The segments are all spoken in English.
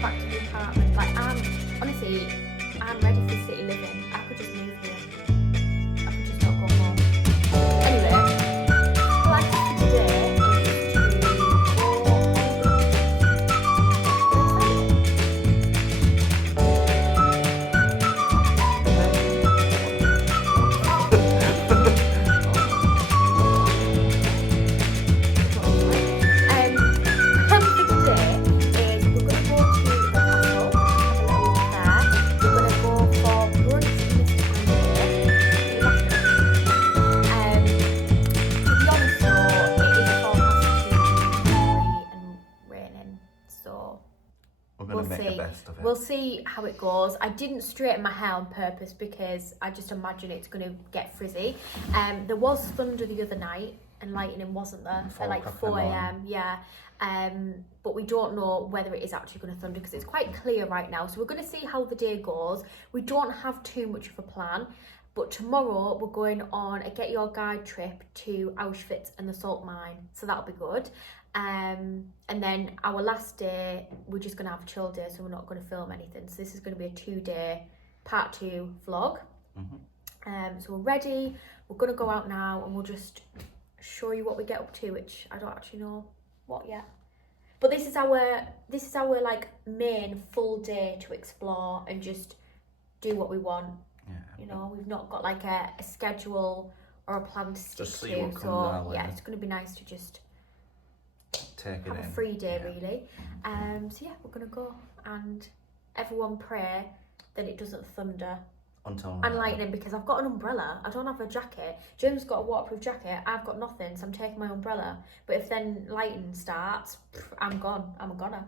move back to the apartment. Like, honestly, I'm ready for city living. I could just move here. I could just not go home. Anyway, plan for today is to we'll see how it goes. I didn't straighten my hair on purpose because I just imagine it's going to get frizzy. There was thunder the other night and lightning, wasn't there? At like 4 a.m. Yeah. But we don't know whether it is actually going to thunder because it's quite clear right now. So we're going to see how the day goes. We don't have too much of a plan. But tomorrow we're going on a Get Your Guide trip to Auschwitz and the salt mine. So that'll be good. And then our last day, we're just going to have a chill day, so we're not going to film anything. So this is going to be a 2-day part 2 vlog. So we're ready. We're going to go out now and we'll just show you what we get up to, which I don't actually know what yet. But this is our like main full day to explore and just do what we want. Yeah. You know, we've not got like a schedule or a plan to stick to. So yeah, it's going to be nice to just have a free day, really. So yeah, we're going to go and everyone pray that it doesn't thunder and lightning, because I've got an umbrella. I don't have a jacket. Jim's got a waterproof jacket. I've got nothing, so I'm taking my umbrella. But if then lightning starts, I'm gone. I'm a goner.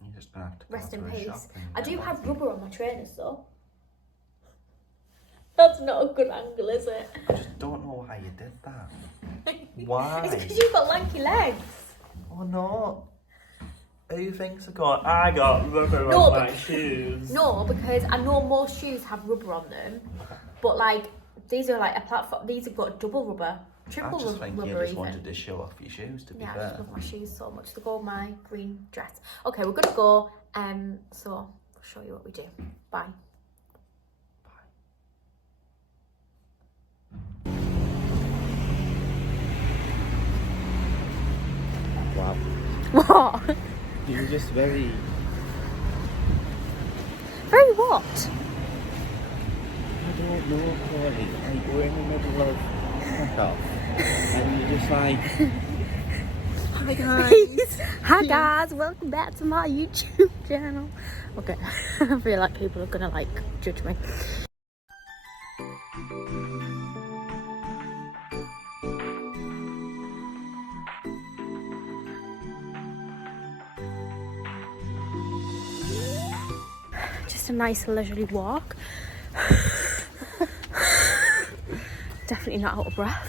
You're just going to have to rest in peace. I do have rubber on my trainers though. That's not a good angle, is it? I just don't know why you did that. Why? It's because you've got lanky legs. Oh no. Who thinks I got rubber on my shoes? No, because I know most shoes have rubber on them, but like these are like a platform. These have got double rubber, triple rubber. I just think you just wanted to show off your shoes. To be fair, I just love my shoes so much. They go with my green dress. Okay, we're gonna go. So I'll show you what we do. Bye. Wow. What? You're just very... Very what? I don't know, Corey. Like, we're in the middle of Krakow. And you're just like... Hi guys. Hi guys, welcome back to my YouTube channel. Okay, I feel like people are gonna like judge me. Just a nice leisurely walk. Definitely not out of breath.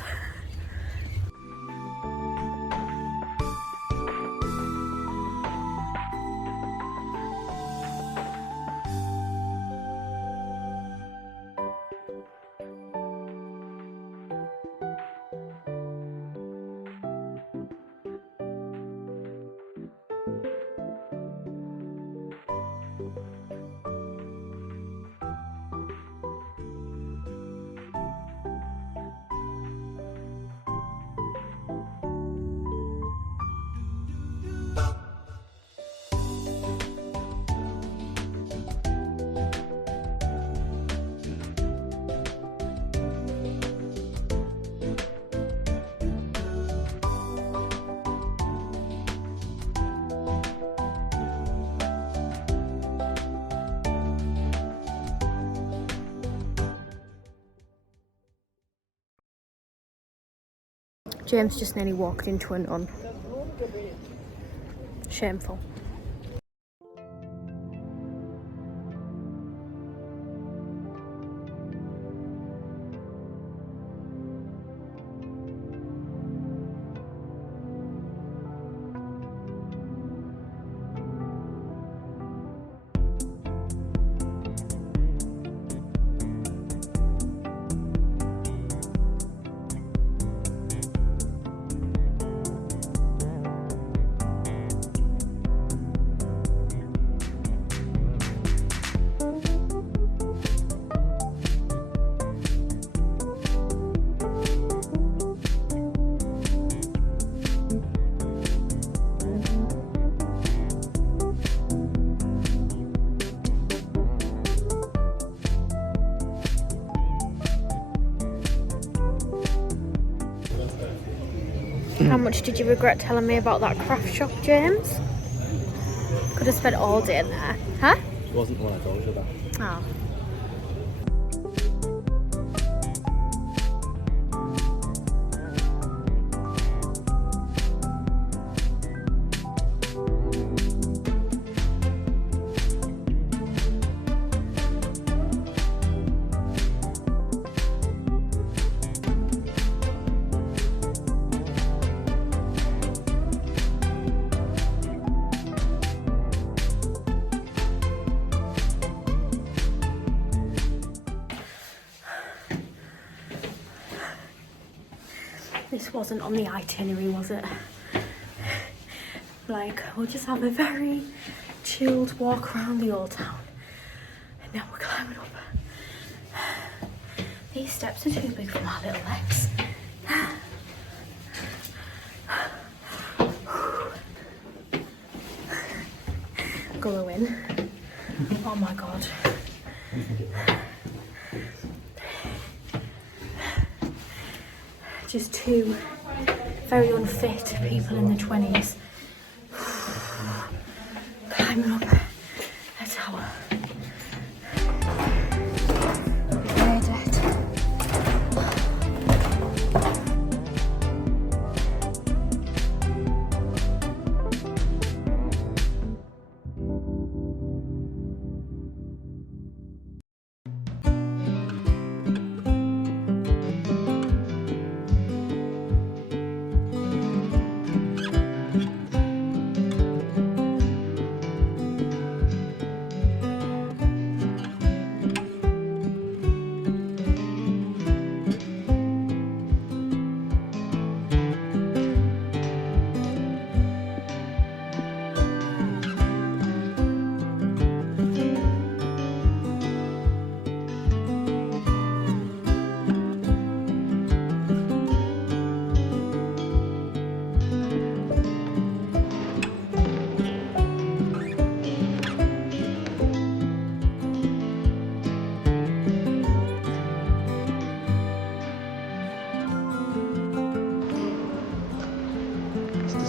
James just nearly walked into a nun. Shameful. How much did you regret telling me about that craft shop, James? Could have spent all day in there. Huh? It wasn't the one I told you about. Oh. This wasn't on the itinerary, was it? Like, we'll just have a very chilled walk around the old town. And then we're climbing up. These steps are too big for my little legs. Glowing. Oh my god. Just two very unfit people in their 20s climbing up a tower. Made it.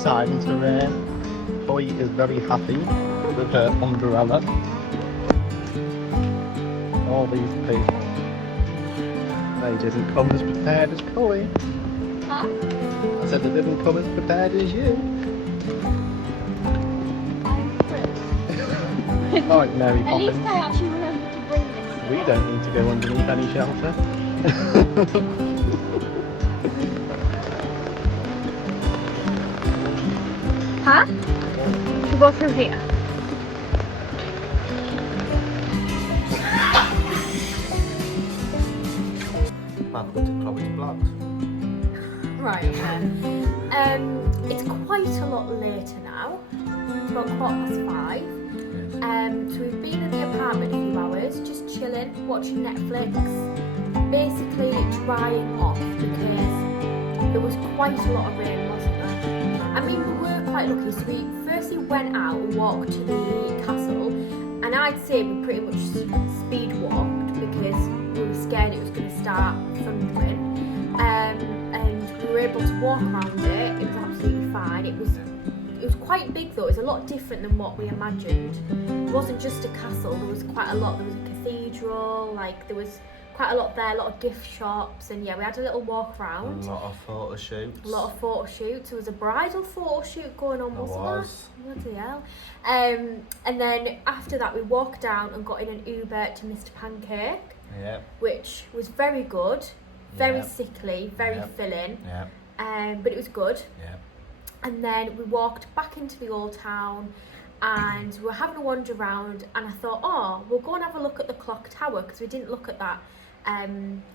Deciding to rain. Boy is very happy with her umbrella. All these people, they didn't come as prepared as Chloe. Huh? I said they didn't come as prepared as you. I'm Chris. Like Mary At least Poppins. I actually remembered to bring this. We don't need to go underneath any shelter. Huh? We'll go through here. Welcome to Chloe's Vlogs. Right, okay. It's quite a lot later now. It's about 5:15. So we've been in the apartment a few hours, just chilling, watching Netflix, basically drying off because there was quite a lot of rain, wasn't there? I mean, we were quite lucky. So we firstly went out and walked to the castle, and I'd say we pretty much speed walked because we were scared it was going to start thundering. And we were able to walk around it. It was absolutely fine. It was quite big though. It was a lot different than what we imagined. It wasn't just a castle. There was quite a lot. There was a cathedral. Like there was quite a lot there. A lot of gift shops. And yeah, we had a little walk around. A lot of photo shoots. A lot of photo shoots. There was a bridal photo shoot going on, wasn't there? Bloody hell. And then after that, we walked down and got in an Uber to Mr Pancake. Yeah. Which was very good. Very Yeah. sickly, very Yeah. filling. Yeah. But it was good. Yeah. And then we walked back into the old town and we were having a wander around, and I thought, oh, we'll go and have a look at the clock tower because we didn't look at that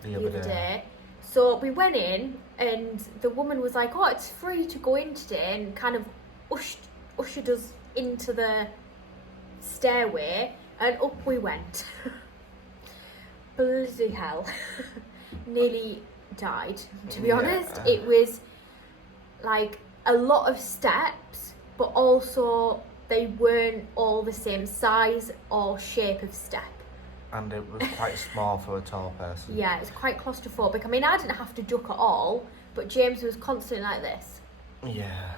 the other day. So we went in and the woman was like, oh, it's free to go in today, and kind of ushered us into the stairway, and up we went. Bloody hell. Nearly died, to be honest. It was like a lot of steps, but also they weren't all the same size or shape of step. And it was quite small for a tall person. Yeah, it's quite claustrophobic. I mean, I didn't have to duck at all, but James was constantly like this. Yeah.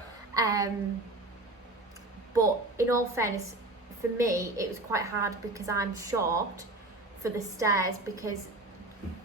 But in all fairness, for me, it was quite hard because I'm short for the stairs, because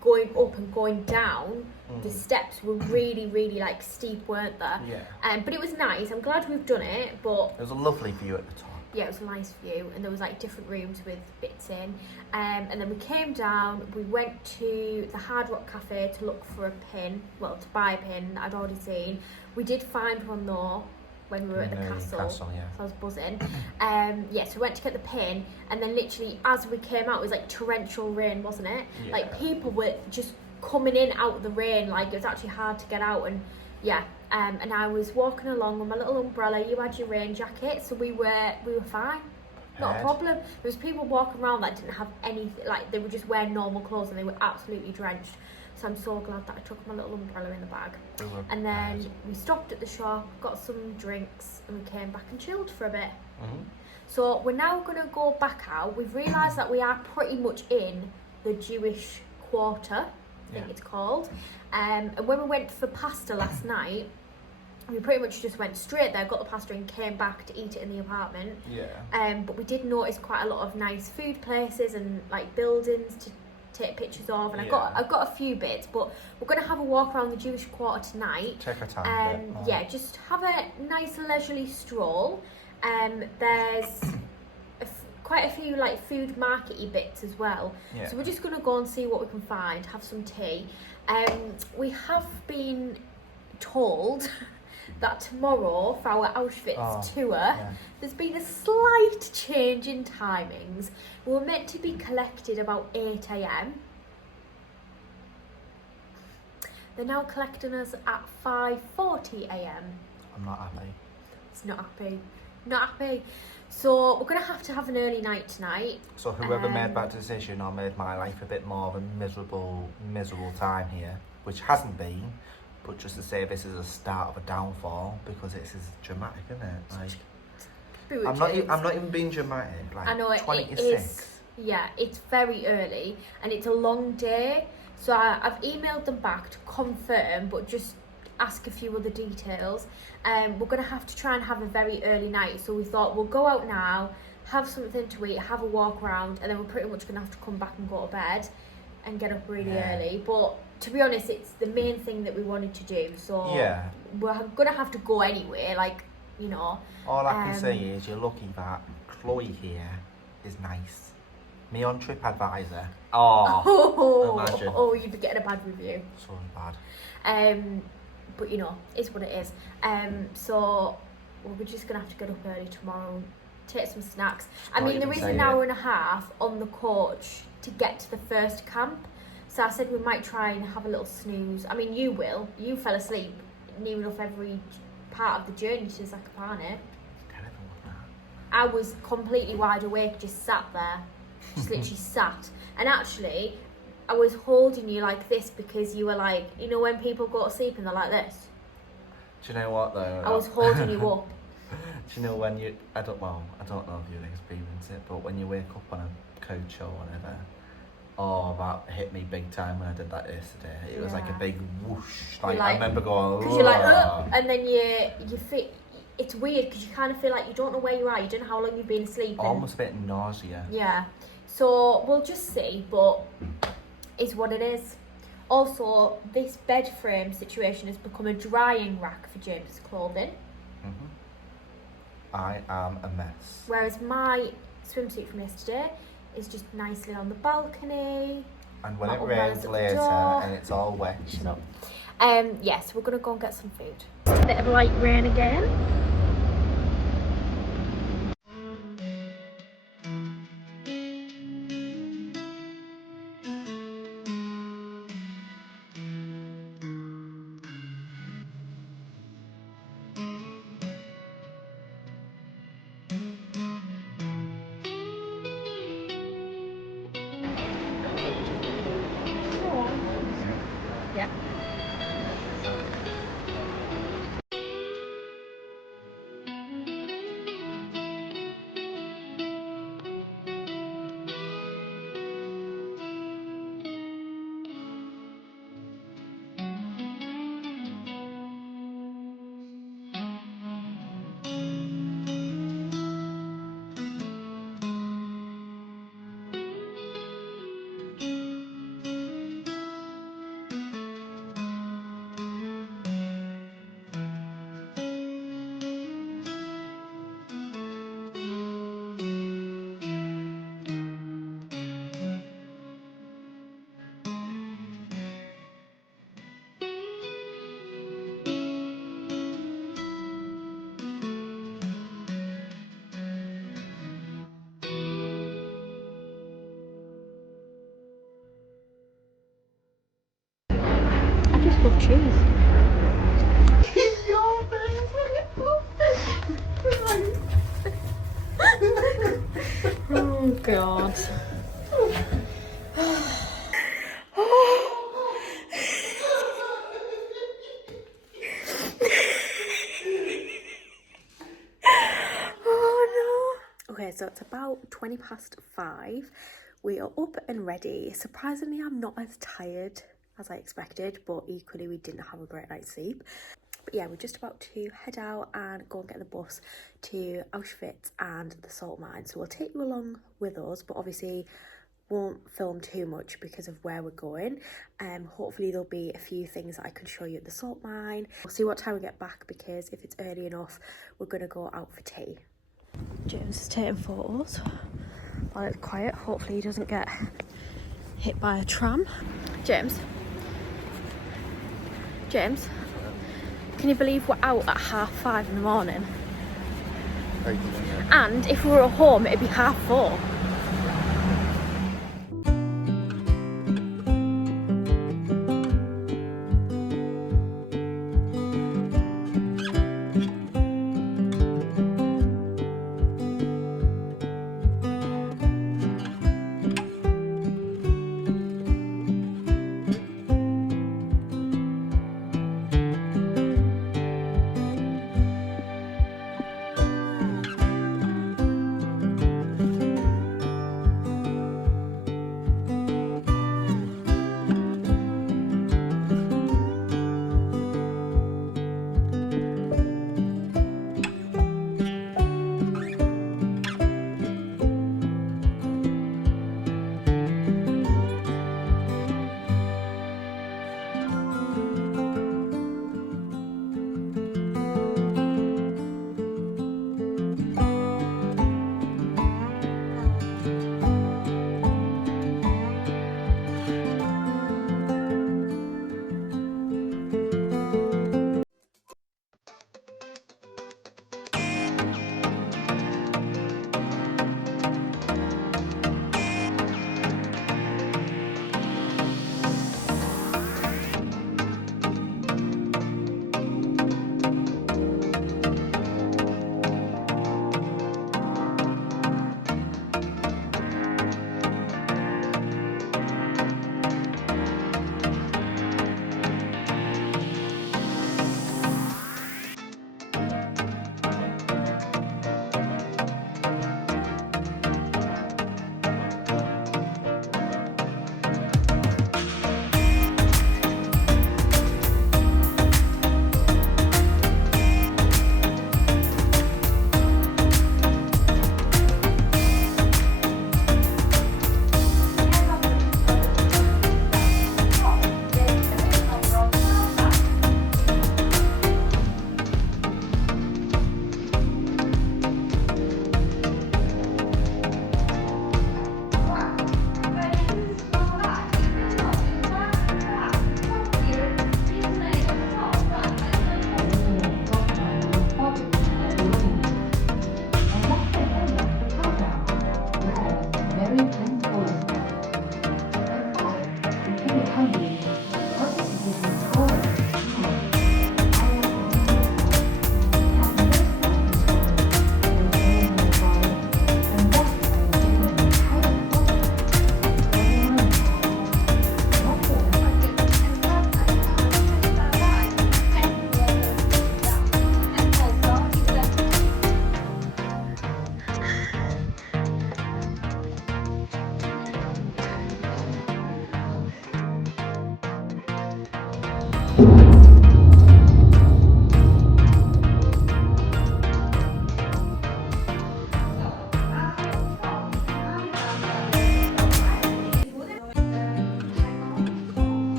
going up and going down, the steps were really, really like steep, weren't there? Yeah. But it was nice. I'm glad we've done it, but it was a lovely view at the top. Yeah, it was a nice view, and there was like different rooms with bits in. And then we came down, we went to the Hard Rock Cafe to look for a pin, well, to buy a pin that I'd already seen. We did find one though when we were at the castle, so I was buzzing. Yeah, so we went to get the pin, and then literally as we came out, it was like torrential rain, wasn't it? Yeah. Like people were just coming in out of the rain, like it was actually hard to get out, and yeah. And I was walking along with my little umbrella. You had your rain jacket, so we were fine, not a problem. There was people walking around that didn't have anything, like they were just wearing normal clothes and they were absolutely drenched. So I'm so glad that I took my little umbrella in the bag. And then we stopped at the shop, got some drinks, and we came back and chilled for a bit. So we're now going to go back out. We've realised that we are pretty much in the Jewish quarter, I think it's called. And when we went for pasta last night, we pretty much just went straight there, got the pasta and came back to eat it in the apartment. Yeah. But we did notice quite a lot of nice food places and like buildings to take pictures of, and I've got a few bits, but we're going to have a walk around the Jewish quarter tonight. Take our time. Yeah, just have a nice leisurely stroll. There's quite a few like food market-y bits as well. Yeah. So we're just going to go and see what we can find, have some tea. We have been told that tomorrow for our Auschwitz tour, there's been a slight change in timings. We were meant to be collected about 8 a.m. They're now collecting us at 5:40 a.m. I'm not happy. It's not happy. Not happy. So we're going to have an early night tonight. So whoever made that decision or made my life a bit more of a miserable time here, which hasn't been, but just to say this is a start of a downfall, because this is dramatic, isn't it? Like, I'm not even being dramatic. Like, I know it 26. is. Yeah, it's very early and it's a long day. So I've emailed them back to confirm, but just ask a few other details. We're going to have to try and have a very early night. So we thought we'll go out now, have something to eat, have a walk around, and then we're pretty much going to have to come back and go to bed and get up really early. But to be honest, it's the main thing that we wanted to do. So we're going to have to go anyway, like, you know. All I can say is you're lucky that Chloe here is nice. Me on TripAdvisor. Imagine. Oh, you'd be getting a bad review. So bad. But you know, it's what it is. So we're just gonna have to get up early tomorrow, take some snacks. I mean, there is an hour and a half on the coach to get to the first camp. So I said we might try and have a little snooze. I mean, you will. You fell asleep near enough every part of the journey to Zakopane. I was completely wide awake, just sat there, just literally sat. And actually, I was holding you like this because you were like, you know, when people go to sleep and they're like this. Do you know what though? I was holding you up. Do you know when you? I don't know if you've experienced it, but when you wake up on a coach or whatever, that hit me big time when I did that yesterday. It was like a big whoosh. Like I remember going. Because you're like, and then you feel. It's weird because you kind of feel like you don't know where you are. You don't know how long you've been asleep. Almost a bit nausea. Yeah. So we'll just see, but it's what it is. Also, this bed frame situation has become a drying rack for James' clothing. I am a mess. Whereas my swimsuit from yesterday is just nicely on the balcony. And when it rains later and it's all wet. Shut up. Yes, we're going to go and get some food. A bit of light rain again. love cheese. Oh god. Oh no. Okay, so it's about 5:20. We are up and ready. Surprisingly, I'm not as tired as I expected, but equally we didn't have a great night's sleep. But yeah, we're just about to head out and go and get the bus to Auschwitz and the salt mine. So we'll take you along with us, but obviously won't film too much because of where we're going. Hopefully there'll be a few things that I can show you at the salt mine. We'll see what time we get back, because if it's early enough, we're gonna go out for tea. James is taking photos while it's quiet. Hopefully he doesn't get hit by a tram. James, can you believe we're out at 5:30 in the morning? And if we were at home, it'd be 4:30.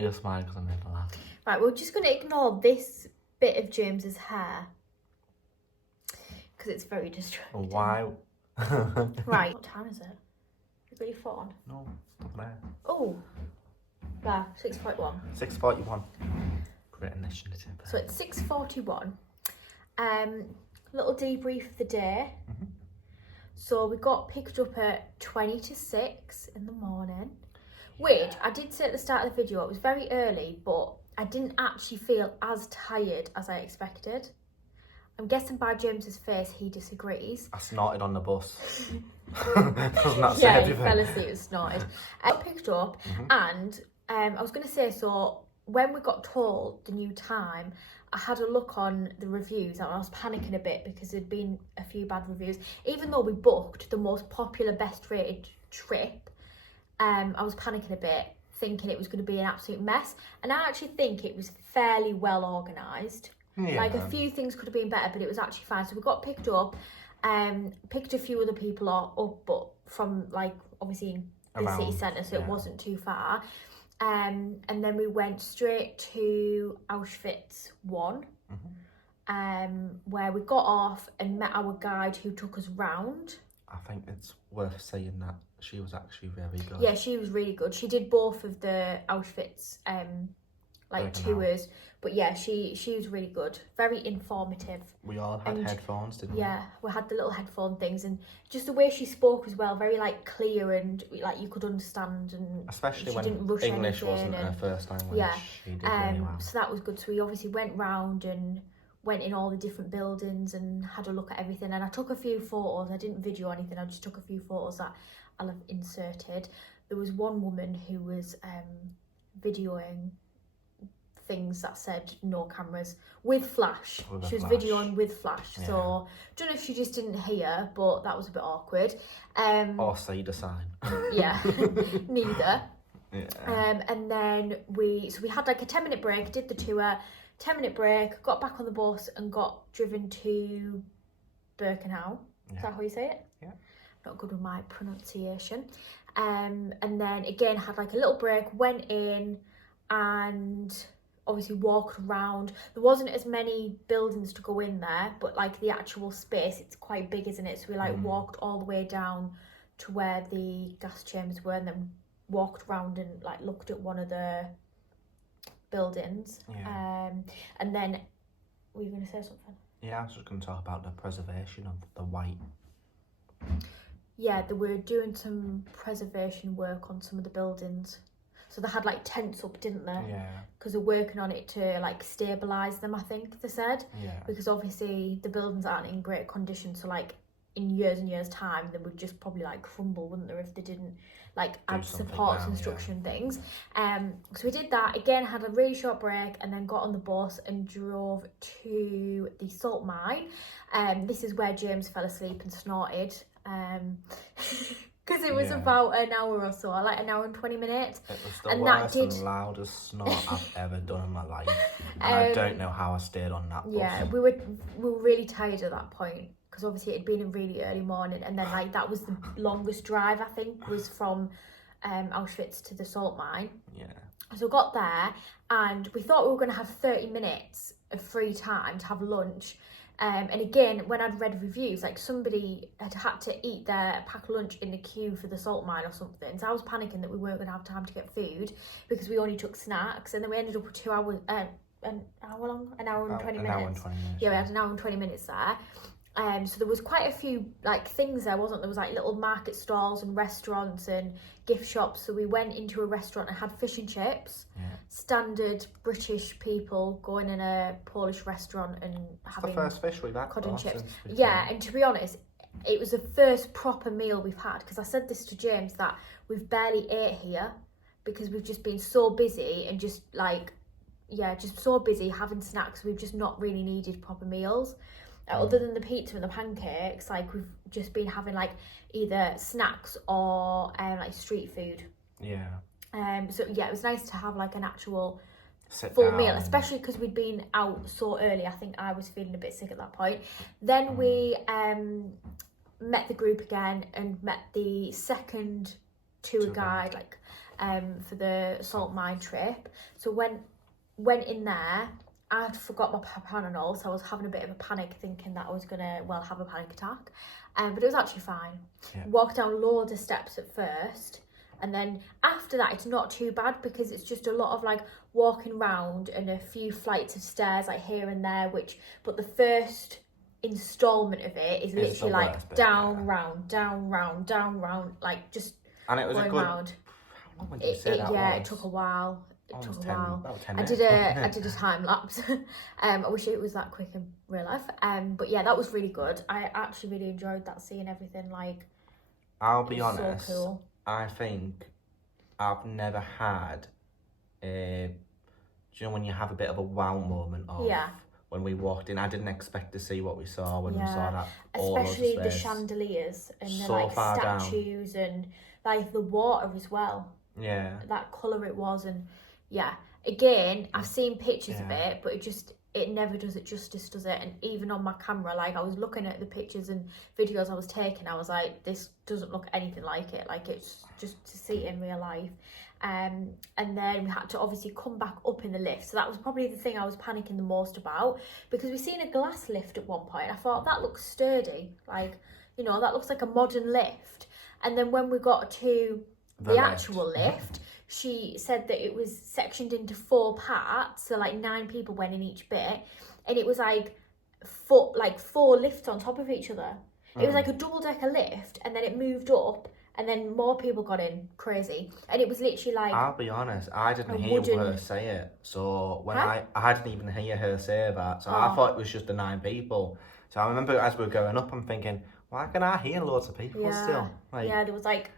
thought you were smiling because I made a laugh. Right, we're just going to ignore this bit of James's hair because it's very distracting. Why? Right, what time is it? You got your phone? No, not there. Oh, yeah, 6:41. 6:41. Great initiative. So it's 6:41. Little debrief of the day. Mm-hmm. So we got picked up at 20 to 6 in the morning, which I did say at the start of the video, it was very early, but I didn't actually feel as tired as I expected. I'm guessing by James's face, he disagrees. I snorted on the bus. Doesn't that say Yeah, he everything? fell asleep and snorted. I got picked up, and I was going to say, so when we got told the new time, I had a look on the reviews and I was panicking a bit because there'd been a few bad reviews. Even though we booked the most popular, best rated trip, I was panicking a bit, thinking it was going to be an absolute mess. And I actually think it was fairly well organised. Yeah. Like a few things could have been better, but it was actually fine. So we got picked up, picked a few other people up, but from like obviously in the city centre, so it wasn't too far. And then we went straight to Auschwitz 1, where we got off and met our guide who took us round. I think it's worth saying that she was actually very good. Yeah, she was really good. She did both of the Auschwitz tours, but yeah, she was really good. Very informative. We all had headphones, didn't we? Yeah, we had the little headphone things, and just the way she spoke as well, very like clear and like you could understand, and especially she when didn't rush English anything, wasn't her first language. Yeah, she did really well. so that was good. So we obviously went round and went in all the different buildings and had a look at everything, and I took a few photos. I didn't video anything, I just took a few photos that I'll have inserted. There was one woman who was videoing things that said no cameras with flash. She was videoing with flash, so don't know if she just didn't hear, but that was a bit awkward. Or see the sign. Yeah, neither. Yeah. And then we had like a 10-minute break, did the tour, 10-minute break, got back on the bus and got driven to Birkenau. Is that how you say it? Yeah. Not good with my pronunciation. And then again had like a little break, went in and obviously walked around. There wasn't as many buildings to go in there, but like the actual space, it's quite big, isn't it? So we like walked all the way down to where the gas chambers were, and then walked around and like looked at one of the buildings. And then were you going to say something? Yeah, I was just going to talk about the preservation of the white. Yeah, they were doing some preservation work on some of the buildings. So they had like tents up, didn't they? Yeah. Because they're working on it to like stabilise them, I think they said. Yeah. Because obviously the buildings aren't in great condition, so like in years and years time they would just probably like crumble, wouldn't they, if they didn't like add supports and structure and things. So we did that again, had a really short break, and then got on the bus and drove to the salt mine. This is where James fell asleep and snorted. Because it was about an hour or so, like an hour and 20 minutes. It was the worst and loudest snort I've ever done in my life. And I don't know how I stayed on that bus. Yeah, we were really tired at that point, because obviously it had been a really early morning, and then like that was the longest drive, I think, was from Auschwitz to the salt mine. Yeah. So we got there, and we thought we were going to have 30 minutes of free time to have lunch. And again, when I'd read reviews, like somebody had to eat their pack of lunch in the queue for the salt mine or something. So I was panicking that we weren't going to have time to get food because we only took snacks. And then we ended up with 2 hours, an hour and 20 minutes. An hour and 20 minutes. Yeah, we had an hour and 20 minutes there. So there was quite a few like things there, wasn't there? Was like little market stalls and restaurants and gift shops. So we went into a restaurant and had fish and chips. Yeah. Standard British people going in a Polish restaurant and having the first fish we've had. Cod and chips. Yeah, and to be honest, it was the first proper meal we've had, because I said this to James that we've barely ate here because we've just been so busy and just like, yeah, just so busy having snacks. We've just not really needed proper meals. Other than the pizza and the pancakes, like we've just been having like either snacks or like street food. Yeah. So yeah, it was nice to have like an actual full meal, especially because we'd been out so early. I think I was feeling a bit sick at that point. Then we met the group again and met the second tour guide, like for the salt mine trip. So went in there, I forgot my Panadol, so I was having a bit of a panic, thinking that I was gonna have a panic attack, but it was actually fine. Yeah. Walked down loads of steps at first, and then after that it's not too bad, because it's just a lot of like walking round and a few flights of stairs like here and there, but the first installment of it is literally like down, round, like just and it was going a good round. How long did you say that was? It took a while. Almost 10 I minutes, did a time lapse. I wish it was that quick in real life. But yeah, that was really good. I actually really enjoyed that, seeing everything. Like, I'll be honest, so cool. I think I've never had do you know when you have a bit of a wow moment of when we walked in? I didn't expect to see what we saw when we saw that. Especially the chandeliers and the like statues and like the water as well. Yeah. That colour it was, and again, I've seen pictures of it, but it never does it justice, does it? And even on my camera, like I was looking at the pictures and videos I was taking, I was like, this doesn't look anything like it. Like, it's just to see it in real life. And then we had to obviously come back up in the lift. So that was probably the thing I was panicking the most about, because we've seen a glass lift at one point. I thought, that looks sturdy. Like, you know, that looks like a modern lift. And then when we got to the actual lift, she said that it was sectioned into 4 parts, so like 9 people went in each bit, and it was like 4 lifts on top of each other. It was like a double-decker lift, and then it moved up, and then more people got in. Crazy. And it was literally like, I'll be honest, I didn't hear her say it, so when I didn't even hear her say that, so I thought it was just the 9 people. So I remember as we were going up, I'm thinking, why can I hear loads of people still? Like, there was like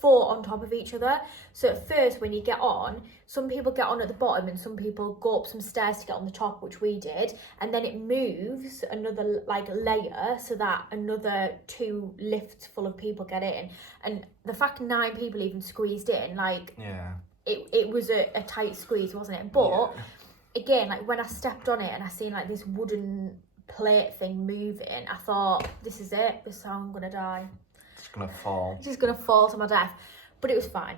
4 on top of each other. So at first, when you get on, some people get on at the bottom and some people go up some stairs to get on the top, which we did, and then it moves another like layer so that another 2 lifts full of people get in. And the fact 9 people even squeezed in, like, it was a tight squeeze, wasn't it? But again, like when I stepped on it and I seen like this wooden plate thing moving, I thought, this is it, this is how I'm gonna die. It's gonna fall. It's just gonna fall to my death. But it was fine.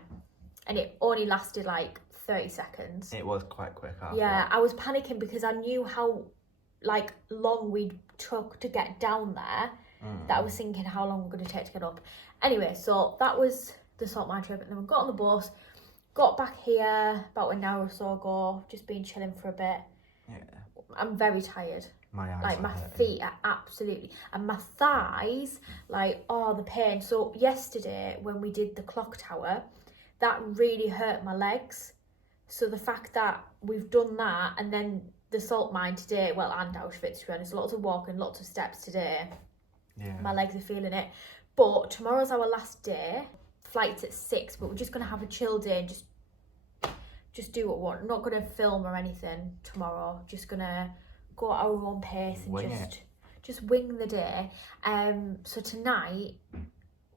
And it only lasted like 30 seconds. It was quite quick. I was panicking because I knew how like long we took to get down there, that I was thinking how long we're gonna take to get up. Anyway, so that was the salt mine trip, and then we got on the bus, got back here about an hour or so ago, just been chilling for a bit. I'm very tired. My eyes like my hurting. feet are absolutely, and my thighs, like, the pain. So yesterday when we did the clock tower, that really hurt my legs. So the fact that we've done that, and then the salt mine today, well, and Auschwitz, to be honest, lots of walking, lots of steps today. My legs are feeling it. But tomorrow's our last day. Flight's at 6, but we're just gonna have a chill day and just do what we want. I'm not gonna film or anything tomorrow. Just gonna go at our own pace and just wing the day. So tonight,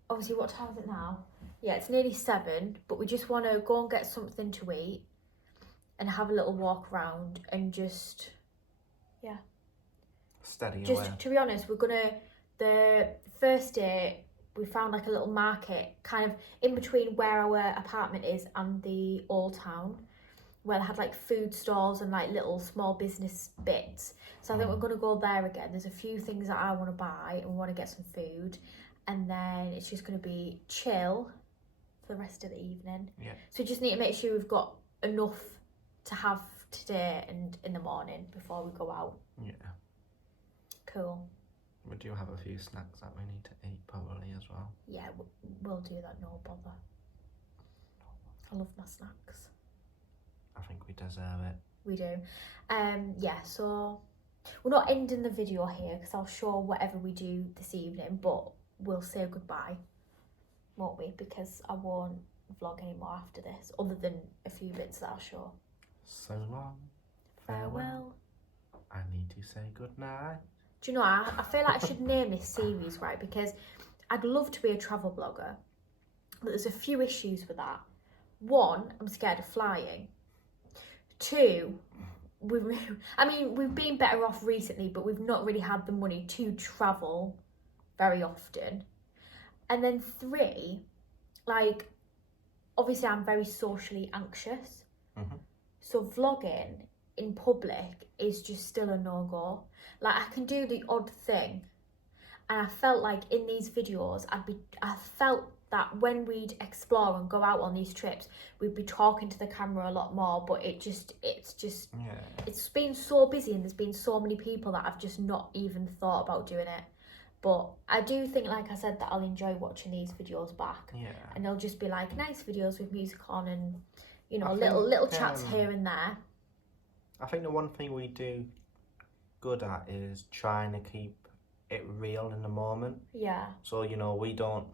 obviously, what time is it now? Yeah, it's nearly 7, but we just want to go and get something to eat and have a little walk around and just steady just away. To be honest, the first day we found like a little market kind of in between where our apartment is and the old town, where they had like food stalls and like little small business bits. So I think we're going to go there again. There's a few things that I want to buy and we want to get some food, and then it's just going to be chill for the rest of the evening. So we just need to make sure we've got enough to have today and in the morning before we go out. Cool. We do have a few snacks that we need to eat probably as well. Yeah, we'll do that, no bother. I love my snacks. I think we deserve it. We do. So we're not ending the video here because I'll show whatever we do this evening, but we'll say goodbye, won't we? Because I won't vlog anymore after this, other than a few bits that I'll show. So long. Farewell. I need to say goodnight. Do you know, I feel like I should name this series, right? Because I'd love to be a travel blogger, but there's a few issues with that. 1, I'm scared of flying. 2, we've been better off recently, but we've not really had the money to travel very often. And then 3, like, obviously I'm very socially anxious. Mhm. So vlogging in public is just still a no-go. Like, I can do the odd thing, and I felt like in these videos I felt that when we'd explore and go out on these trips, we'd be talking to the camera a lot more, but it's been so busy, and there's been so many people that I've just not even thought about doing it. But I do think, like I said, that I'll enjoy watching these videos back. Yeah. And they'll just be like nice videos with music on, and you know, little chats here and there. I think the one thing we do good at is trying to keep it real in the moment. Yeah. So, you know, we don't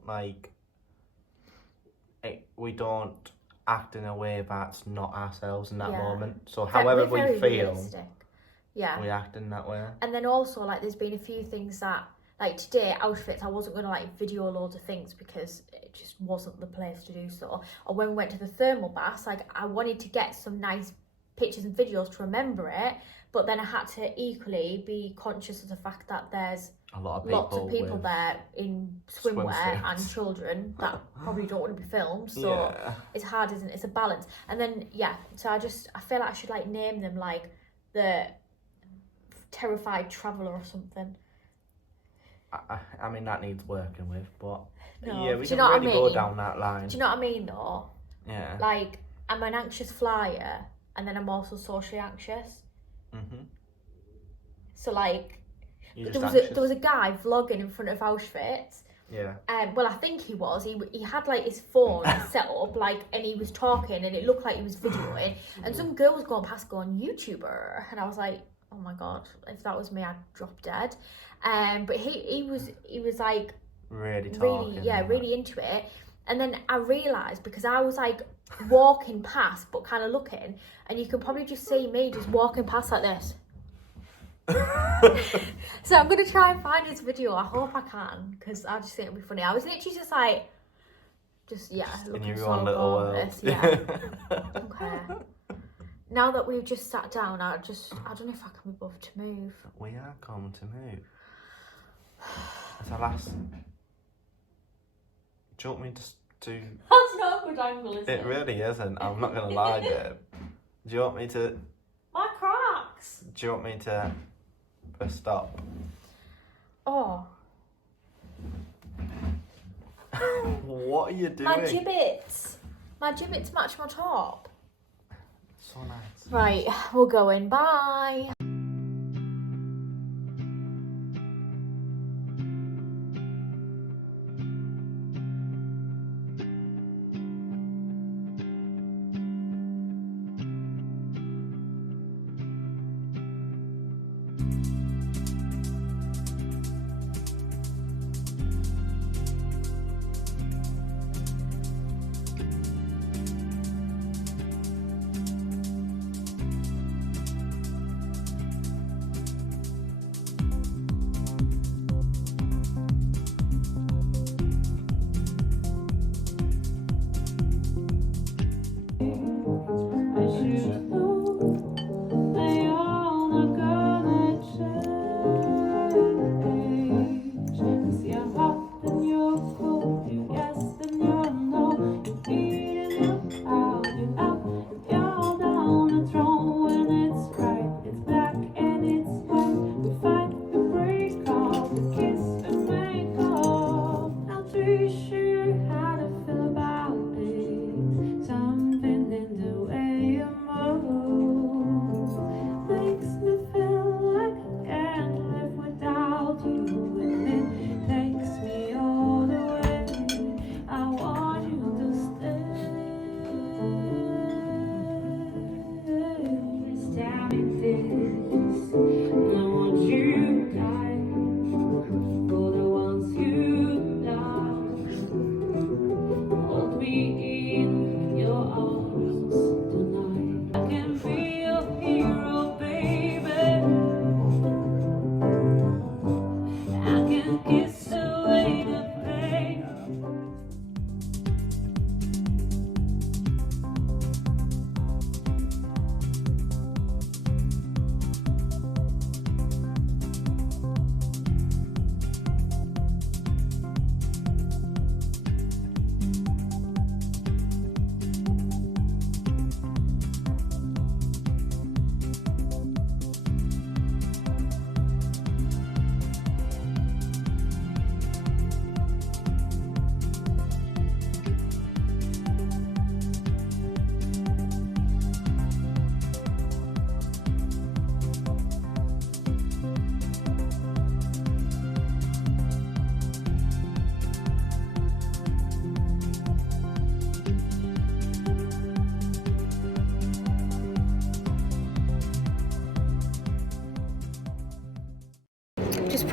act in a way that's not ourselves in that moment. So however we feel, realistic. Yeah, we act in that way. And then also, like, there's been a few things that, like today, Auschwitz, I wasn't going to like video loads of things because it just wasn't the place to do so. Or when we went to the thermal baths, like, I wanted to get some nice pictures and videos to remember it, but then I had to equally be conscious of the fact that there's lots of people there in swimwear and children that probably don't want to be filmed. So it's hard, isn't it? It's a balance. And then so I feel like I should like name them like the terrified traveller or something. I mean, that needs working with, but no, yeah, we can really go down that line. Do you know what I mean though? Yeah. Like, I'm an anxious flyer, and then I'm also socially anxious. Mhm. So like, there was a guy vlogging in front of Auschwitz. Yeah. Well, I think he was. He had like his phone set up, like, and he was talking, and it looked like he was videoing. And some girl was going past, going YouTuber, and I was like, oh my god, if that was me, I'd drop dead. But he was like really talking, really into it. And then I realised, because I was like walking past but kind of looking, and you can probably just see me just walking past like this. So I'm gonna try and find his video. I hope I can, because I just think it'll be funny. I was literally just like, looking so gorgeous. Yeah. Okay. Now that we've just sat down, I don't know if I can be bothered to move. We are going to move. It's our last. Do you want me to? That's not a good angle, is it? It really isn't. I'm not gonna lie, babe. Do you want me to? My cracks. Do you want me to press stop? Oh. What are you doing? My gibbets. My gibbets match my top. So nice. Right, we're going. Bye.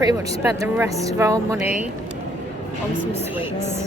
pretty much spent the rest of our money on some sweets.